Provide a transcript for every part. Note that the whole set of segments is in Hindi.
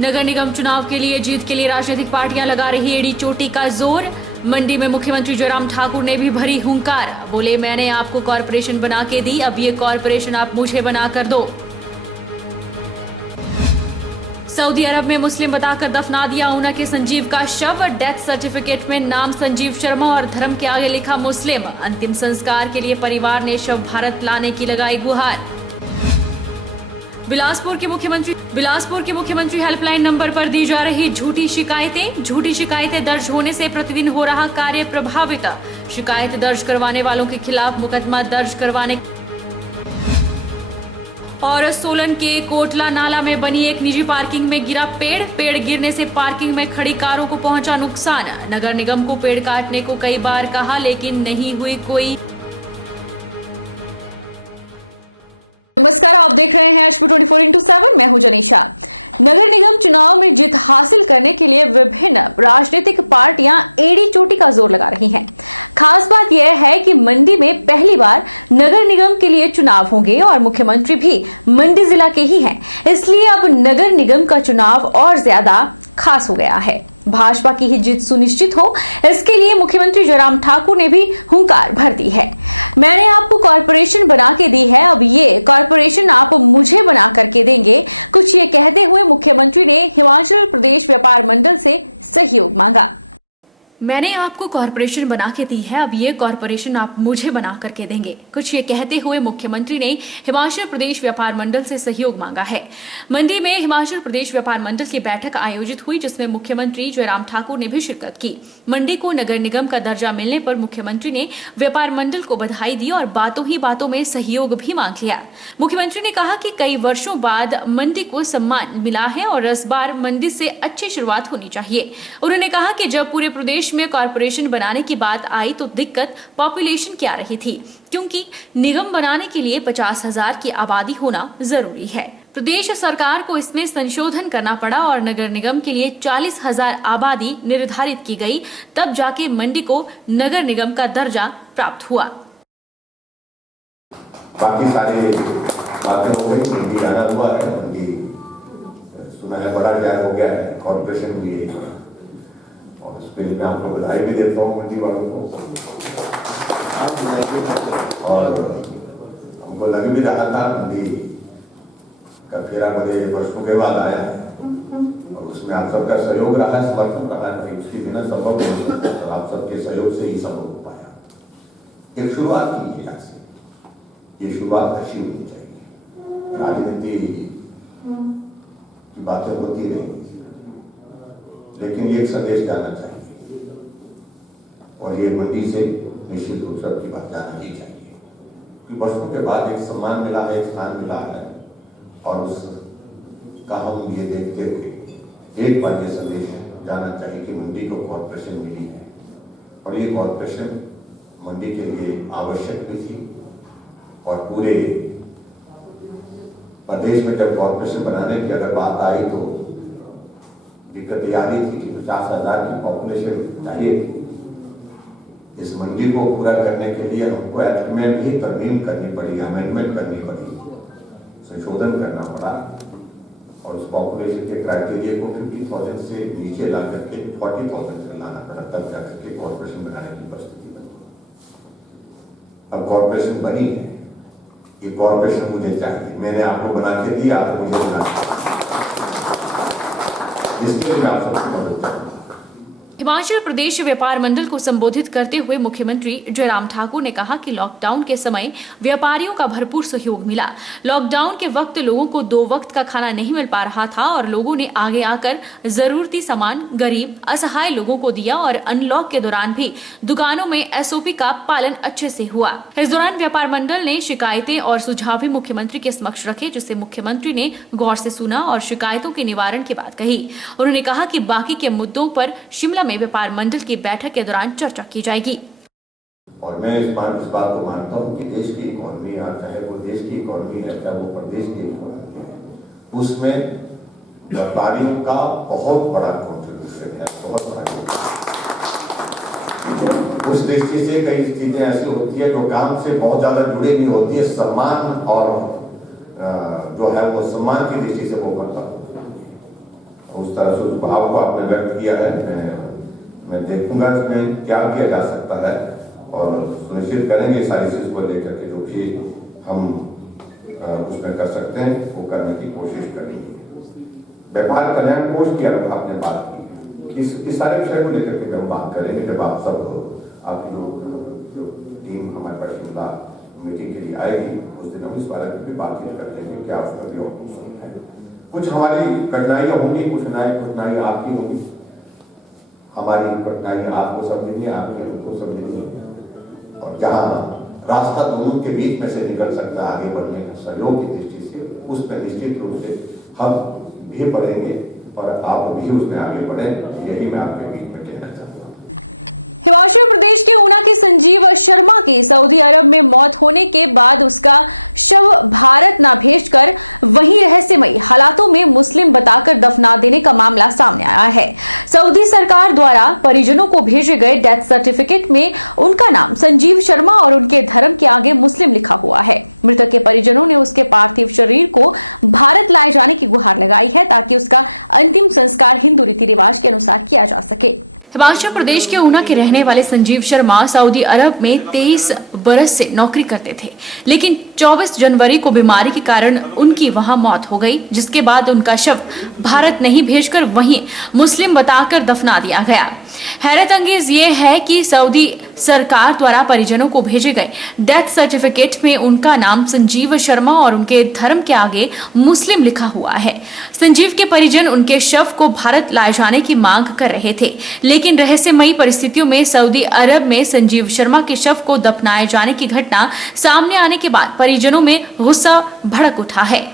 नगर निगम चुनाव के लिए जीत के लिए राजनीतिक पार्टियां लगा रही एड़ी चोटी का जोर। मंडी में मुख्यमंत्री जयराम ठाकुर ने भी भरी हुंकार, बोले मैंने आपको कॉरपोरेशन बना के दी, अब ये कॉरपोरेशन आप मुझे बना कर दो। सऊदी अरब में मुस्लिम बताकर दफना दिया ऊना के संजीव का शव, डेथ सर्टिफिकेट में नाम संजीव शर्मा और धर्म के आगे लिखा मुस्लिम। अंतिम संस्कार के लिए परिवार ने शव भारत लाने की लगाई गुहार। बिलासपुर के मुख्यमंत्री हेल्पलाइन नंबर पर दी जा रही झूठी शिकायतें दर्ज होने से प्रतिदिन हो रहा कार्य प्रभावित। शिकायत दर्ज करवाने वालों के खिलाफ मुकदमा दर्ज करवाने। और सोलन के कोटला नाला में बनी एक निजी पार्किंग में गिरा पेड़ गिरने से पार्किंग में खड़ी कारों को पहुंचा नुकसान। नगर निगम को पेड़ काटने को कई बार कहा लेकिन नहीं हुई कोई। नमस्कार, आप देख रहे हैं एचपी 24x7। मैं हूं जनीशा। नगर निगम चुनाव में जीत हासिल करने के लिए विभिन्न राजनीतिक पार्टियां एड़ी चोटी का जोर लगा रही हैं। खास बात यह है कि मंडी में पहली बार नगर निगम के लिए चुनाव होंगे और मुख्यमंत्री भी मंडी जिला के ही हैं, इसलिए अब नगर निगम का चुनाव और ज्यादा खास हो गया है। भाजपा की ही जीत सुनिश्चित हो, इसके लिए मुख्यमंत्री जयराम ठाकुर ने भी हुंकार भर दी है। मैंने आपको कॉरपोरेशन बना के दी है, अब ये कॉरपोरेशन आप मुझे बना करके देंगे। कुछ ये कहते हुए मुख्यमंत्री ने हिमाचल प्रदेश व्यापार मंडल से सहयोग मांगा। मैंने आपको कॉरपोरेशन बना के दी है, अब ये कॉरपोरेशन आप मुझे बना करके देंगे। कुछ ये कहते हुए मुख्यमंत्री ने हिमाचल प्रदेश व्यापार मंडल से सहयोग मांगा है। मंडी में हिमाचल प्रदेश व्यापार मंडल की बैठक आयोजित हुई, जिसमें मुख्यमंत्री जयराम ठाकुर ने भी शिरकत की। मंडी को नगर निगम का दर्जा मिलने पर मुख्यमंत्री ने व्यापार मंडल को बधाई दी और बातों ही बातों में सहयोग भी मांग लिया। मुख्यमंत्री ने कहा कि कई वर्षों बाद मंडी को सम्मान मिला है और इस बार मंडी से अच्छी शुरुआत होनी चाहिए। उन्होंने कहा कि जब पूरे प्रदेश में कॉरपोरेशन बनाने की बात आई तो दिक्कत पॉपुलेशन की आ रही थी, क्योंकि निगम बनाने के लिए 50,000 की आबादी होना जरूरी है। प्रदेश सरकार को इसमें संशोधन करना पड़ा और नगर निगम के लिए 40,000 आबादी निर्धारित की गई, तब जाके मंडी को नगर निगम का दर्जा प्राप्त हुआ। बाकी सारे बातें हो गई, मंडी आना हुआ है, मंडी सुना है बड़ा तैयार हो गया है, कॉर्पोरेशन भी है और उसके लिए मैं आपको बधाई भी देता हूँ मंडी वालों को। और हमको लग भी रहा था मंडी का फेरा बड़े वर्षों के बाद आया है और उसमें आप सबका सहयोग रहा है, समर्थन रहा है, उसकी बिना संभव नहीं सकता, तो आप सबके सहयोग से ही संभव हो पाया। एक शुरुआत की है, ये शुरुआत अच्छी होनी चाहिए। राजनीति की बातें होती रहेंगी, लेकिन ये एक संदेश जाना चाहिए और ये मंडी से निश्चित रूप से की बात जाना ही चाहिए कि वर्षों के बाद एक सम्मान मिला है, एक स्थान मिला है और उसका हम ये देखते हुए एक बार ये संदेश जाना चाहिए कि मंडी को कॉरपोरेशन मिली है और ये कॉरपोरेशन मंडी के लिए आवश्यक भी थी। और पूरे प्रदेश में जब कॉरपोरेशन बनाने की अगर बात आई तो दिक्कत ये आ रही थी कि 50,000 की पॉपुलेशन चाहिए थी। इस मंडी को पूरा करने के लिए हमको एक्ट में भी तरमीम करनी पड़ी, अमेंडमेंट करनी पड़ी, संशोधन करना पड़ा और उस पॉपुलेशन के क्राइटेरिया को 50,000 से नीचे ला करके 40,000 से लाना पड़ा, तब जाकर के कॉरपोरेशन बनाने की परिस्थिति बनी। अब कॉरपोरेशन बनी है, ये कॉरपोरेशन मुझे चाहिए, मैंने आपको बना के दिया, आप मुझे बना इसके लिए आप सबकी मदद करें। हिमाचल प्रदेश व्यापार मंडल को संबोधित करते हुए मुख्यमंत्री जयराम ठाकुर ने कहा कि लॉकडाउन के समय व्यापारियों का भरपूर सहयोग मिला। लॉकडाउन के वक्त लोगों को 2 वक्त का खाना नहीं मिल पा रहा था और लोगों ने आगे आकर जरूरती सामान गरीब असहाय लोगों को दिया और अनलॉक के दौरान भी दुकानों में SOP का पालन अच्छे से हुआ। इस दौरान व्यापार मंडल ने शिकायतें और सुझाव भी मुख्यमंत्री के समक्ष रखे, जिसे मुख्यमंत्री ने गौर से सुना और शिकायतों के निवारण की बात कही। उन्होंने कहा कि बाकी के मुद्दों पर शिमला में व्यापार मंडल की बैठक के दौरान चर्चा की जाएगी। और मैं इस बात को मानता हूँ कि देश की इकोनॉमी, चाहे वो देश की इकोनॉमी है, चाहे वो प्रदेश की इकोनॉमी है, उसमें व्यापारियों का बहुत बड़ा कॉन्ट्रिब्यूशन है, बहुत बड़ा। उस दृष्टि से कई चीजें ऐसी होती है जो काम से बहुत ज्यादा जुड़ी नहीं होती है, सम्मान और जो है वो सम्मान की दृष्टि से वो करता उस तरह से उस भाव को आपने व्यक्त किया है। मैं देखूंगा इसमें क्या किया जा सकता है और सुनिश्चित करेंगे सारी चीज को लेकर के जो भी हम उसमें कर सकते हैं वो करने की कोशिश करेंगे। व्यापार कल्याण कोष की अगर आपने बात की, इस सारे विषय को लेकर के हम बात करेंगे जब आप सब आपकी जो टीम हमारे पास शिमला मीटिंग के लिए आएगी उस दिन हम इस बारे में भी बातचीत कर लेंगे क्या उसका भी ऑप्शन है। कुछ हमारी कठिनाइयां होंगी, कुछ कठिनाइयां आपकी होंगी, हमारी कठिनाइयां आपको समझेंगे, आपके हमको समझेंगे और जहां रास्ता दोनों के बीच में से निकल सकता है आगे बढ़ने का सहयोग की दृष्टि से उस पर निश्चित रूप से हम भी बढ़ेंगे और आप भी उसमें आगे बढ़े, यही मैं आपके बीच में कहना चाहता हूँ। हिमाचल प्रदेश के ऊना के संजीव शर्मा की सऊदी अरब में मौत होने के बाद उसका शव भारत न भेजकर वहीं रहस्यमयी हालातों में मुस्लिम बताकर दफना देने का मामला सामने आया है। सऊदी सरकार द्वारा परिजनों को भेजे गए डेथ सर्टिफिकेट में उनका नाम संजीव शर्मा और उनके धर्म के आगे मुस्लिम लिखा हुआ है। मृतक के परिजनों ने उसके पार्थिव शरीर को भारत लाए जाने की गुहार लगाई है ताकि उसका अंतिम संस्कार हिंदू रीति रिवाज के अनुसार किया जा सके। हिमाचल प्रदेश के ऊना के रहने वाले संजीव शर्मा सऊदी अरब में 23 बरस से नौकरी करते थे, लेकिन 24 जनवरी को बीमारी के कारण उनकी वहां मौत हो गई, जिसके बाद उनका शव भारत नहीं भेजकर वहीं मुस्लिम बताकर दफना दिया गया। हैरत अंगेज ये है कि सऊदी सरकार द्वारा परिजनों को भेजे गए डेथ सर्टिफिकेट में उनका नाम संजीव शर्मा और उनके धर्म के आगे मुस्लिम लिखा हुआ है। संजीव के परिजन उनके शव को भारत लाए जाने की मांग कर रहे थे, लेकिन रहस्यमयी परिस्थितियों में सऊदी अरब में संजीव शर्मा के शव को दफनाए जाने की घटना सामने आने के बाद परिजनों में गुस्सा भड़क उठा है।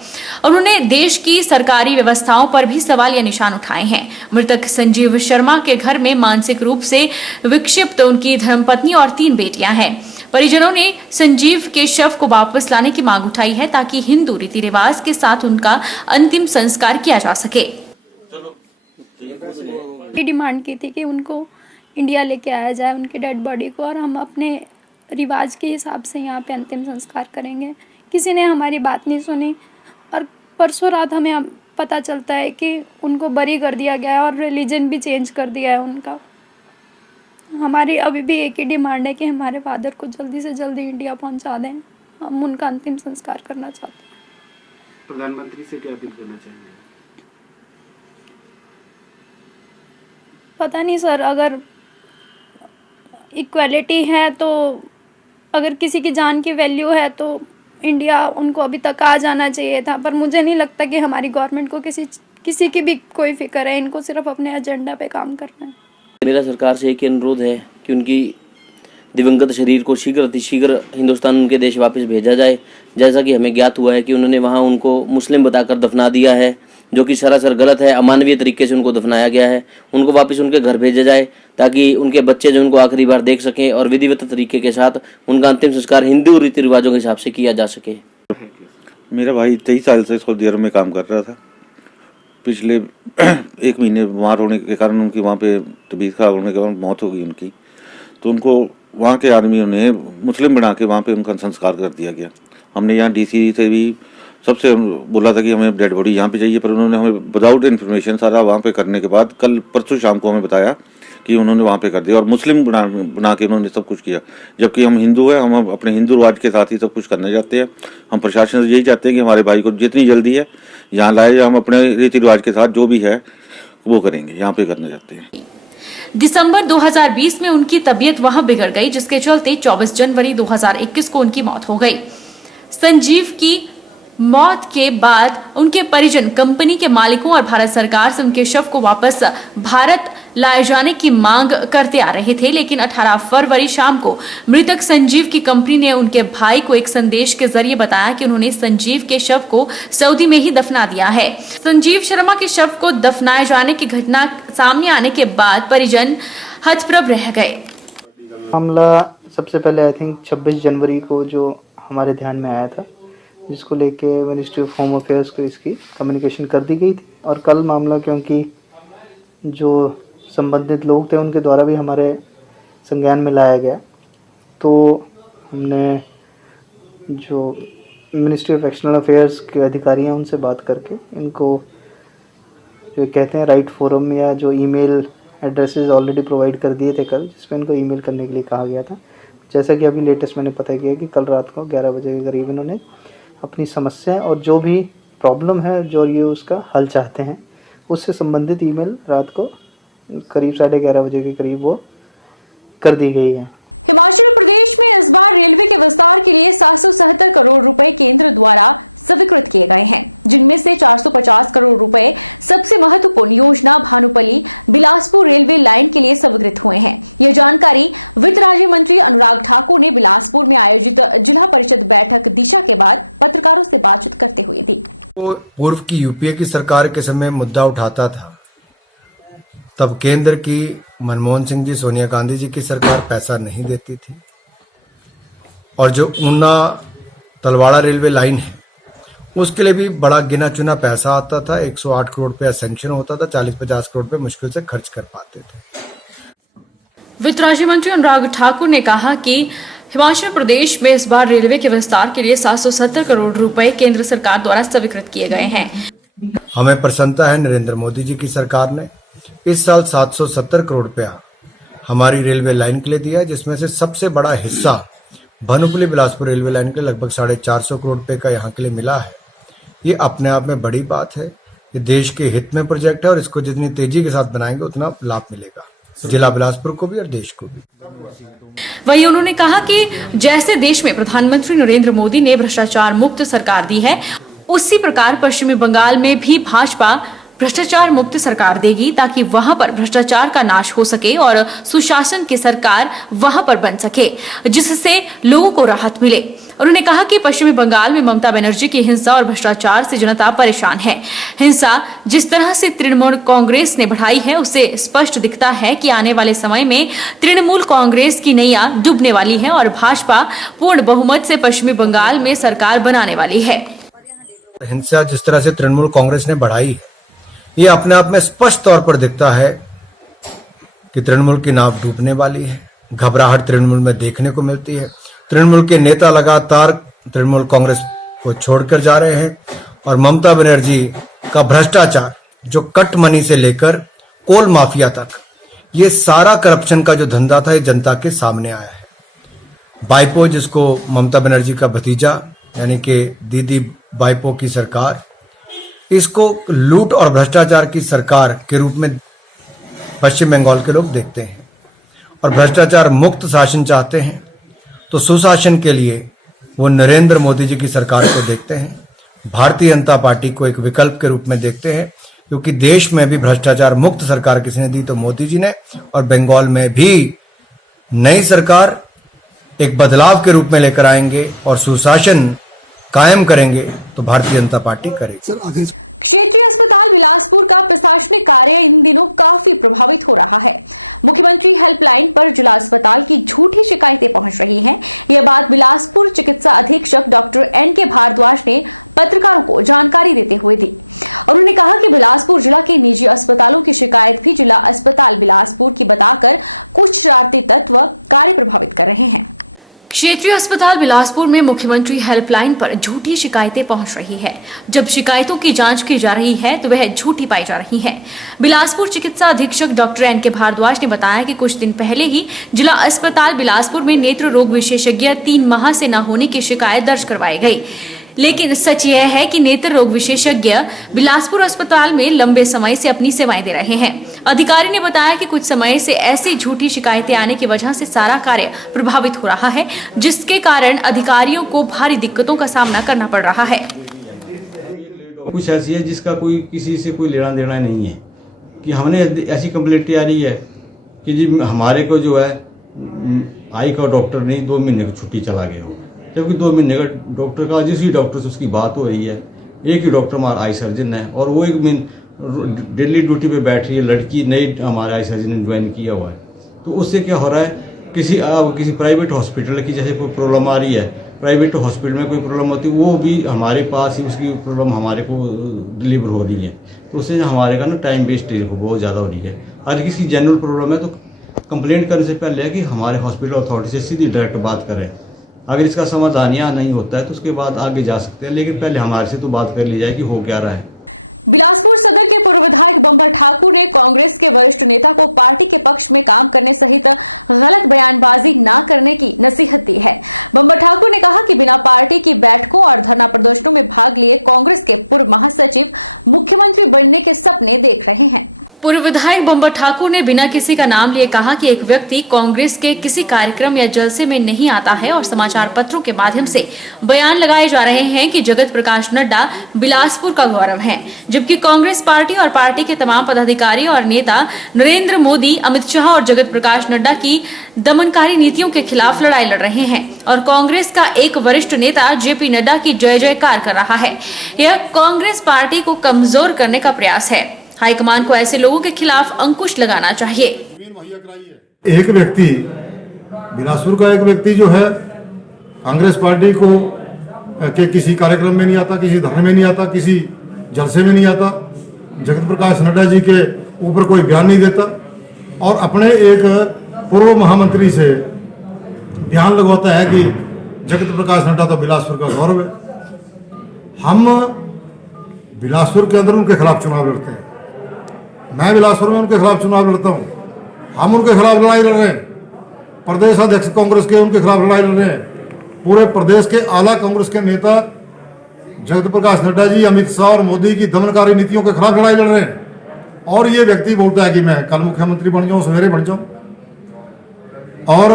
उन्होंने देश की सरकारी व्यवस्थाओं पर भी सवाल या निशान उठाए हैं। मृतक संजीव शर्मा के घर में मानसिक रूप से विक्षिप्त उनकी धर्मपत्नी और 3 बेटियां हैं। परिजनों ने संजीव के शव को वापस लाने की मांग उठाई है ताकि हिंदू रीति रिवाज के साथ उनका अंतिम संस्कार किया जा सके। डिमांड की थी कि उनको इंडिया लेके आया जाए, उनकी डेड बॉडी को, और हम अपने रिवाज के हिसाब से यहाँ पे अंतिम संस्कार करेंगे। किसी ने हमारी बात नहीं सुनी और परसों रात हमें पता चलता है कि उनको बरी कर दिया गया है और रिलीजन भी चेंज कर दिया है उनका। हमारी अभी भी एक ही डिमांड है कि हमारे फादर को जल्दी से जल्दी इंडिया पहुंचा दें। हम उनका अंतिम संस्कार करना चाहते हैं। प्रधानमंत्री से क्या अपील करना चाहेंगे? पता नहीं सर, अगर इक्वालिटी है तो, अगर किसी की जान की वैल्यू है तो इंडिया उनको अभी तक आ जाना चाहिए था, पर मुझे नहीं लगता कि हमारी गवर्नमेंट को किसी की भी कोई फिक्र है। इनको सिर्फ अपने एजेंडा पे काम करना है। मेरा सरकार से एक अनुरोध है कि उनकी दिवंगत शरीर को शीघ्र अतिशीघ्र हिंदुस्तान उनके देश वापस भेजा जाए। जैसा कि हमें ज्ञात हुआ है कि उन्होंने वहां उनको मुस्लिम बताकर दफना दिया है, जो कि सरासर गलत है। अमानवीय तरीके से उनको दफनाया गया है। उनको वापस उनके घर भेजा जाए ताकि उनके बच्चे जो उनको आखिरी बार देख सकें और विधिवत तरीके के साथ उनका अंतिम संस्कार हिंदू रीति रिवाजों के हिसाब से किया जा सके। मेरा भाई 23 साल से सऊदी अरब में काम कर रहा था। पिछले 1 महीने बीमार होने के कारण उनकी वहाँ पे तबीयत खराब होने के बाद मौत हो गई उनकी। तो उनको वहाँ के आदमियों ने मुस्लिम बना के वहाँ पे उनका संस्कार कर दिया गया। हमने यहाँ डीसी से भी सबसे बोला था कि हमें डेड बॉडी यहाँ पे चाहिए, पर उन्होंने हमें विदाउट इन्फॉर्मेशन सारा वहाँ पे करने के बाद कल परसों शाम को हमें बताया कि उन्होंने वहाँ पे कर दिया और मुस्लिम बना के उन्होंने सब कुछ किया। जबकि हम हिंदू हैं, हम अपने हिंदू रिवाज के साथ ही सब कुछ करना चाहते हैं। हम प्रशासन से यही चाहते हैं कि हमारे भाई को जितनी जल्दी है यहाँ लाए। हम अपने रीति रिवाज के साथ जो भी है वो करेंगे, यहाँ पे करना चाहते हैं। दिसंबर 2020 में उनकी तबीयत वहां बिगड़ गई, जिसके चलते 24 जनवरी 2021 को उनकी मौत हो गई। संजीव की मौत के बाद उनके परिजन कंपनी के मालिकों और भारत सरकार से उनके शव को वापस भारत लाए जाने की मांग करते आ रहे थे, लेकिन 18 फरवरी शाम को मृतक संजीव की कंपनी ने उनके भाई को एक संदेश के जरिए बताया कि उन्होंने संजीव के शव को सऊदी में ही दफना दिया है। संजीव शर्मा के शव को दफनाए जाने की घटना सामने आने के बाद परिजन हतप्रभ रह गए। मामला सबसे पहले आई थिंक 26 जनवरी को जो हमारे ध्यान में आया था, जिसको लेके मिनिस्ट्री ऑफ होम अफेयर्स को इसकी कम्युनिकेशन कर दी गई थी। और कल मामला, क्योंकि जो संबंधित लोग थे उनके द्वारा भी हमारे संज्ञान में लाया गया, तो हमने जो मिनिस्ट्री ऑफ एक्सटर्नल अफेयर्स के अधिकारी हैं उनसे बात करके इनको जो कहते हैं राइट फोरम या जो ईमेल एड्रेसेस ऑलरेडी प्रोवाइड कर दिए थे कल, जिसमें इनको ईमेल करने के लिए कहा गया था। जैसा कि अभी लेटेस्ट मैंने पता किया कि कल रात को 11 बजे के करीब इन्होंने अपनी समस्या और जो भी प्रॉब्लम है जो ये उसका हल चाहते हैं उससे संबंधित ईमेल रात को करीब 11:30 बजे के करीब वो कर दी गई है। हिमाचल प्रदेश में इस बार रेलवे के विस्तार के लिए 770 करोड़ रुपए केंद्र द्वारा स्वीकृत किए गए हैं, जिनमें से 450 करोड़ रुपए सबसे महत्वपूर्ण योजना भानुपल्ली बिलासपुर रेलवे लाइन के लिए स्वीकृत हुए हैं। ये जानकारी वित्त राज्य मंत्री अनुराग ठाकुर ने बिलासपुर में आयोजित जिला परिषद बैठक दिशा के बाद पत्रकारों से बातचीत करते हुए दी। तो पूर्व की यूपीए की सरकार के समय मुद्दा उठाता था, तब केंद्र की मनमोहन सिंह जी, सोनिया गांधी जी की सरकार पैसा नहीं देती थी, और जो ऊना तलवाड़ा रेलवे लाइन है उसके लिए भी बड़ा गिना चुना पैसा आता था। 108 करोड़ रुपया सैंक्शन होता था, 40-50 करोड़ रुपए मुश्किल से खर्च कर पाते थे। वित्त राज्य मंत्री अनुराग ठाकुर ने कहा कि हिमाचल प्रदेश में इस बार रेलवे के विस्तार के लिए 770 करोड़ रुपए केंद्र सरकार द्वारा स्वीकृत किए गए हैं। हमें प्रसन्नता है नरेंद्र मोदी जी की सरकार ने इस साल 770 करोड़ रुपया हमारी रेलवे लाइन के लिए दिया है, जिसमें से सबसे बड़ा हिस्सा भानुपल्ली बिलासपुर रेलवे लाइन के लगभग 450 करोड़ रुपए का यहाँ के लिए मिला है। ये अपने आप में बड़ी बात है। ये देश के हित में प्रोजेक्ट है और इसको जितनी तेजी के साथ बनाएंगे उतना लाभ मिलेगा जिला बिलासपुर को भी और देश को भी। वहीं उन्होंने कहा कि जैसे देश में प्रधानमंत्री नरेंद्र मोदी ने भ्रष्टाचार मुक्त सरकार दी है, उसी प्रकार पश्चिमी बंगाल में भी भाजपा भ्रष्टाचार मुक्त सरकार देगी, ताकि वहां पर भ्रष्टाचार का नाश हो सके और सुशासन की सरकार वहां पर बन सके, जिससे लोगों को राहत मिले। उन्होंने कहा कि पश्चिमी बंगाल में ममता बनर्जी की हिंसा और भ्रष्टाचार से जनता परेशान है। हिंसा जिस तरह से तृणमूल कांग्रेस ने बढ़ाई है, उससे स्पष्ट दिखता है कि आने वाले समय में तृणमूल कांग्रेस की नैया डूबने वाली है और भाजपा पूर्ण बहुमत से पश्चिमी बंगाल में सरकार बनाने वाली है। हिंसा जिस तरह से तृणमूल कांग्रेस ने बढ़ाई है, ये अपने आप में स्पष्ट तौर पर दिखता है कि तृणमूल की नाव डूबने वाली है। घबराहट तृणमूल में देखने को मिलती है। तृणमूल के नेता लगातार तृणमूल कांग्रेस को छोड़कर जा रहे हैं और ममता बनर्जी का भ्रष्टाचार, जो कट मनी से लेकर कोल माफिया तक, ये सारा करप्शन का जो धंधा था, ये जनता के सामने आया है। बाइपो, जिसको ममता बनर्जी का भतीजा यानी कि दीदी बाइपो की सरकार, इसको लूट और भ्रष्टाचार की सरकार के रूप में पश्चिम बंगाल के लोग देखते हैं और भ्रष्टाचार मुक्त शासन चाहते हैं। तो सुशासन के लिए वो नरेंद्र मोदी जी की सरकार को देखते हैं, भारतीय जनता पार्टी को एक विकल्प के रूप में देखते हैं, क्योंकि देश में भी भ्रष्टाचार मुक्त सरकार किसने दी तो मोदी जी ने, और बंगाल में भी नई सरकार एक बदलाव के रूप में लेकर आएंगे और सुशासन कायम करेंगे तो भारतीय जनता पार्टी करेगी। क्षेत्रीय अस्पताल बिलासपुर का प्रशासनिक कार्य इन दिनों काफी प्रभावित हो रहा है। मुख्यमंत्री हेल्पलाइन पर जिला अस्पताल की झूठी शिकायतें पहुंच रही हैं। यह बात बिलासपुर चिकित्सा अधीक्षक डॉक्टर एन.के. भारद्वाज ने पत्रकारों को जानकारी देते हुए दी। उन्होंने कहा कि बिलासपुर जिला के निजी अस्पतालों की शिकायत भी जिला अस्पताल बिलासपुर की बताकर कुछ शरारती तत्व कार्य प्रभावित कर रहे हैं। क्षेत्रीय अस्पताल बिलासपुर में मुख्यमंत्री हेल्पलाइन पर झूठी शिकायतें पहुंच रही है। जब शिकायतों की जांच की जा रही है तो वह झूठी पाई जा रही है। बिलासपुर चिकित्सा अधीक्षक डॉक्टर एन.के. भारद्वाज ने बताया कि कुछ दिन पहले ही जिला अस्पताल बिलासपुर में नेत्र रोग विशेषज्ञ 3 माह से न होने की शिकायत दर्ज करवाई गई, लेकिन सच यह है कि नेत्र रोग विशेषज्ञ बिलासपुर अस्पताल में लंबे समय से अपनी सेवाएं दे रहे हैं। अधिकारी ने बताया कि कुछ समय से ऐसी झूठी शिकायतें आने की वजह से सारा कार्य प्रभावित हो रहा है, जिसके कारण अधिकारियों को भारी दिक्कतों का सामना करना पड़ रहा है। कुछ ऐसी है जिसका कोई किसी से कोई लेना देना नहीं है, कि हमने ऐसी कंप्लेंट आ रही है कि जी हमारे को जो है आई का डॉक्टर नहीं 2 महीने की छुट्टी चला गया हो, जबकि 2 महीने का डॉक्टर का जिस भी डॉक्टर से उसकी बात हो रही है, एक ही डॉक्टर हमारा आई सर्जन है और वो एक दिन डेली ड्यूटी पे बैठ रही है लड़की, नई हमारे आई सर्जन ने ज्वाइन किया हुआ है। तो उससे क्या हो रहा है, किसी प्राइवेट हॉस्पिटल की जैसे कोई प्रॉब्लम आ रही है, प्राइवेट हॉस्पिटल में कोई प्रॉब्लम होती है, वो भी हमारे पास ही उसकी प्रॉब्लम हमारे को डिलीवर हो रही है। तो उससे हमारे का ना टाइम वेस्ट बहुत ज़्यादा हो रही है। अगर किसी जनरल प्रॉब्लम है तो कंप्लेंट करने से पहले है कि हमारे हॉस्पिटल अथॉरिटी से सीधी डायरेक्ट बात करें। अगर इसका समाधान यहाँ नहीं होता है तो उसके बाद आगे जा सकते हैं, लेकिन पहले हमारे से तो बात कर ली जाए कि हो क्या रहा है। बिलासपुर सदर के पूर्व विधायक बंबर ठाकुर ने कांग्रेस के वरिष्ठ नेता को पार्टी के पक्ष में काम करने सहित गलत बयानबाजी न करने की नसीहत दी है। बंबर ठाकुर ने कहा कि बिना पार्टी की बैठकों और धरना प्रदर्शनों में भाग लिए कांग्रेस के पूर्व महासचिव मुख्यमंत्री बनने के सपने देख रहे हैं। पूर्व विधायक बंबर ठाकुर ने बिना किसी का नाम लिए कहा कि एक व्यक्ति कांग्रेस के किसी कार्यक्रम या जलसे में नहीं आता है और समाचार पत्रों के माध्यम से बयान लगाए जा रहे हैं कि जगत प्रकाश नड्डा बिलासपुर का गौरव है, जबकि कांग्रेस पार्टी और पार्टी के तमाम पदाधिकारी और नेता नरेंद्र मोदी, अमित शाह और जगत प्रकाश नड्डा की दमनकारी नीतियों के खिलाफ लड़ाई लड़ रहे हैं और कांग्रेस का एक वरिष्ठ नेता जेपी नड्डा की जय जयकार कर रहा है। यह कांग्रेस पार्टी को कमजोर करने का प्रयास है। हाईकमान को ऐसे लोगों के खिलाफ अंकुश लगाना चाहिए। एक व्यक्ति, बिलासपुर का एक व्यक्ति जो है कांग्रेस पार्टी को के किसी कार्यक्रम में नहीं आता, किसी धरने में नहीं आता, किसी जलसे में नहीं आता, जगत प्रकाश नड्डा जी के ऊपर कोई बयान नहीं देता और अपने एक पूर्व महामंत्री से बयान लगवाता है कि जगत प्रकाश नड्डा तो बिलासपुर का गौरव है। हम बिलासपुर के अंदर उनके खिलाफ चुनाव लड़ते हैं, मैं बिलासपुर में उनके खिलाफ चुनाव लड़ता हूँ, हम उनके खिलाफ लड़ाई लड़ रहे हैं, प्रदेश अध्यक्ष कांग्रेस के उनके खिलाफ लड़ाई लड़ रहे हैं, पूरे प्रदेश के आला कांग्रेस के नेता जगत प्रकाश नड्डा जी, अमित शाह और मोदी की दमनकारी नीतियों के खिलाफ लड़ाई लड़ रहे हैं। और ये व्यक्ति बोलता है कि मैं कल मुख्यमंत्री बन जाऊं, सवेरे बन जाऊं। और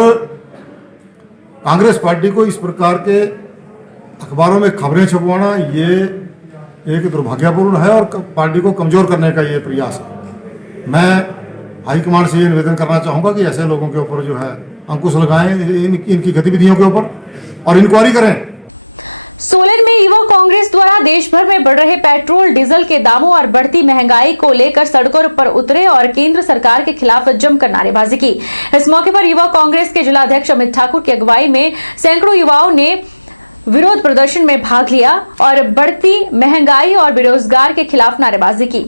कांग्रेस पार्टी को इस प्रकार के अखबारों में खबरें छपवाना ये एक दुर्भाग्यपूर्ण है और पार्टी को कमजोर करने का ये प्रयास है। मैं हाईकमान से ये निवेदन करना चाहूंगा कि ऐसे लोगों के ऊपर जो है अंकुश लगाएं, इनकी गतिविधियों के ऊपर और इंक्वायरी करें। सोलन में युवा कांग्रेस द्वारा देश भर में बढ़ रहे पेट्रोल डीजल के दामों और बढ़ती महंगाई को लेकर सड़कों पर उतरे और केंद्र सरकार के खिलाफ जमकर नारेबाजी की। इस मौके पर युवा कांग्रेस के जिलाध्यक्ष अमित ठाकुर की अगुवाई में सैकड़ों युवाओं ने विरोध प्रदर्शन में भाग लिया और बढ़ती महंगाई और बेरोजगार के खिलाफ नारेबाजी की।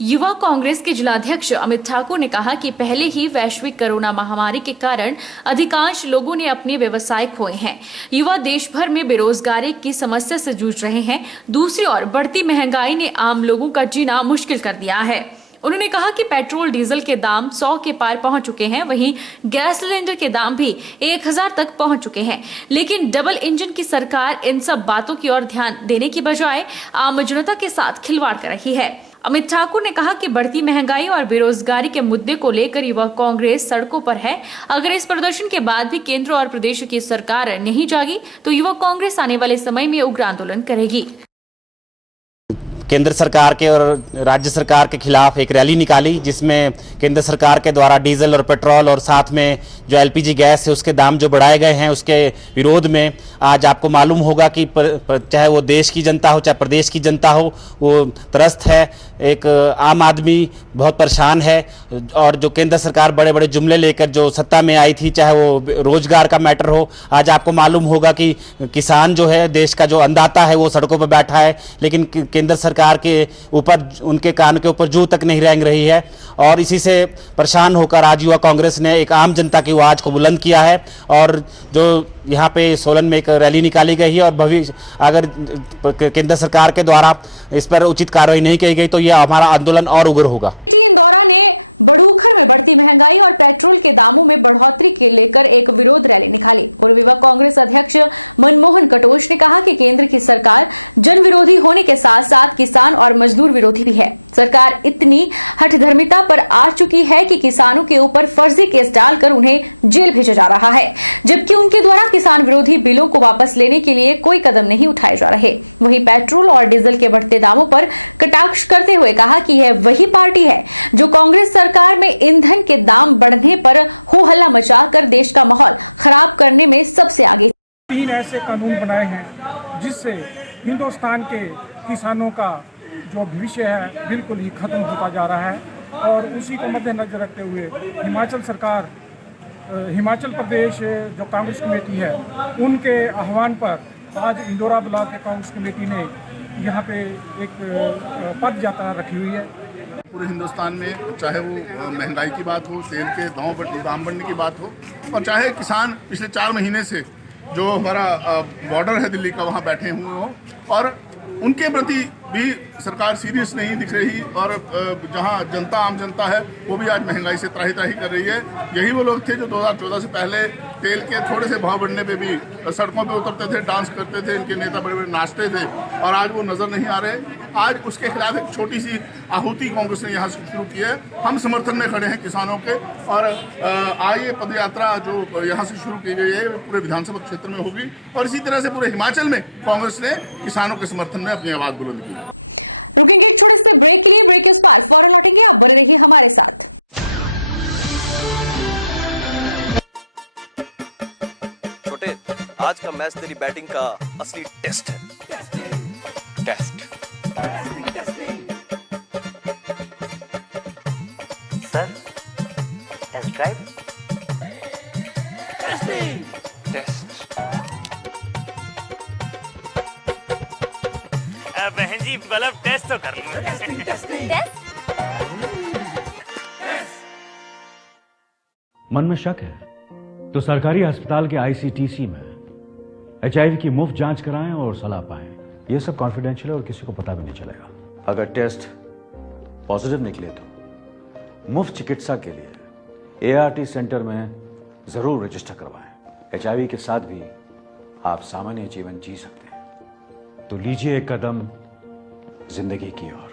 युवा कांग्रेस के जिलाध्यक्ष अमित ठाकुर ने कहा कि पहले ही वैश्विक कोरोना महामारी के कारण अधिकांश लोगों ने अपने व्यवसाय खोए हैं। युवा देश भर में बेरोजगारी की समस्या से जूझ रहे हैं। दूसरी ओर बढ़ती महंगाई ने आम लोगों का जीना मुश्किल कर दिया है। उन्होंने कहा कि पेट्रोल डीजल के दाम 100 के पार पहुंच चुके हैं, वहीं गैस सिलेंडर के दाम भी 1000 तक पहुंच चुके हैं। लेकिन डबल इंजन की सरकार इन सब बातों की ओर ध्यान देने की बजाय आम जनता के साथ खिलवाड़ कर रही है। अमित ठाकुर ने कहा कि बढ़ती महंगाई और बेरोजगारी के मुद्दे को लेकर युवा कांग्रेस सड़कों पर है। अगर इस प्रदर्शन के बाद भी केंद्र और प्रदेश की सरकार नहीं जागी तो युवा कांग्रेस आने वाले समय में उग्र आंदोलन करेगी। केंद्र सरकार के और राज्य सरकार के खिलाफ एक रैली निकाली, जिसमें केंद्र सरकार के द्वारा डीजल और पेट्रोल और साथ में जो एलपीजी गैस है उसके दाम जो बढ़ाए गए हैं उसके विरोध में आज आपको मालूम होगा कि चाहे वो देश की जनता हो चाहे प्रदेश की जनता हो, वो त्रस्त है। एक आम आदमी बहुत परेशान है और जो केंद्र सरकार बड़े बड़े जुमले लेकर जो सत्ता में आई थी, चाहे वो रोजगार का मैटर हो, आज आपको मालूम होगा कि किसान जो है देश का जो अन्नदाता है वो सड़कों पर बैठा है, लेकिन केंद्र सरकार के ऊपर उनके कान के ऊपर जू तक नहीं रेंग रही है। और इसी से परेशान होकर आज युवा कांग्रेस ने एक आम जनता की आवाज को बुलंद किया है और जो यहाँ पे सोलन में एक रैली निकाली गई है और भविष्य अगर केंद्र सरकार के द्वारा इस पर उचित कार्रवाई नहीं की गई तो ये हमारा आंदोलन और उग्र होगा। बरूखर में बढ़ती महंगाई और पेट्रोल के दामों में बढ़ोतरी के लेकर एक विरोध रैली निकाली। पूर्व युवा कांग्रेस अध्यक्ष मनमोहन कटोच ने कहा कि केंद्र की सरकार जन विरोधी होने के साथ साथ किसान और मजदूर विरोधी भी है। सरकार इतनी हठधर्मिता पर आ चुकी है कि किसानों के ऊपर फर्जी केस डालकर उन्हें जेल भेजा जा रहा है, जबकि उनके द्वारा किसान विरोधी बिलों को वापस लेने के लिए कोई कदम नहीं उठाए जा रहे। वहीं पेट्रोल और डीजल के बढ़ते दामों पर कटाक्ष करते हुए कहा कि यह वही पार्टी है जो कांग्रेस सरकार में ईंधन के दाम बढ़ने पर हो हल्ला मचाकर देश का माहौल खराब करने में सबसे आगे। 3 ऐसे कानून बनाए हैं जिससे हिंदुस्तान के किसानों का जो भविष्य है बिल्कुल ही खत्म होता जा रहा है और उसी को मद्देनजर रखते हुए हिमाचल प्रदेश जो कांग्रेस कमेटी है उनके आह्वान पर आज इंदौरा ब्लॉक के कांग्रेस कमेटी ने यहाँ पे एक पद यात्रा रखी हुई है। पूरे हिंदुस्तान में चाहे वो महंगाई की बात हो, तेल के दाम बढ़ने की बात हो और चाहे किसान पिछले 4 महीने से जो हमारा बॉर्डर है दिल्ली का वहाँ बैठे हुए हों और उनके प्रति भी सरकार सीरियस नहीं दिख रही और जहां जनता आम जनता है वो भी आज महंगाई से त्राही त्राही कर रही है। यही वो लोग थे जो 2014 से पहले तेल के थोड़े से भाव बढ़ने पे भी सड़कों पे उतरते थे, डांस करते थे, इनके नेता बड़े बड़े नाचते थे और आज वो नजर नहीं आ रहे। आज उसके खिलाफ एक छोटी सी आहुति कांग्रेस ने यहाँ से शुरू की है। हम समर्थन में खड़े हैं किसानों के और आज ये पद यात्रा जो यहाँ से शुरू की गई है पूरे विधानसभा क्षेत्र में होगी और इसी तरह से पूरे हिमाचल में कांग्रेस ने किसानों के समर्थन में अपनी आवाज बुलंद की। रुकेंगे एक छोटे से ब्रेक के लिए, ब्रेक के बाद फौरन लौटेंगे, आप बने रहिए हमारे साथ। छोटे, आज का मैच तेरी बैटिंग का असली टेस्ट है। Test sir, test drive. Test बहन जी मतलब टेस्ट तो कर लो। मन में शक है तो सरकारी अस्पताल के आईसीटीसी में HIV की मुफ्त जांच कराएं और सलाह पाएं। ये सब कॉन्फिडेंशियल है और किसी को पता भी नहीं चलेगा। अगर टेस्ट पॉजिटिव निकले तो मुफ्त चिकित्सा के लिए ART सेंटर में जरूर रजिस्टर करवाएं। HIV के साथ भी आप सामान्य जीवन जी सकते हैं। तो लीजिए एक कदम जिंदगी की ओर।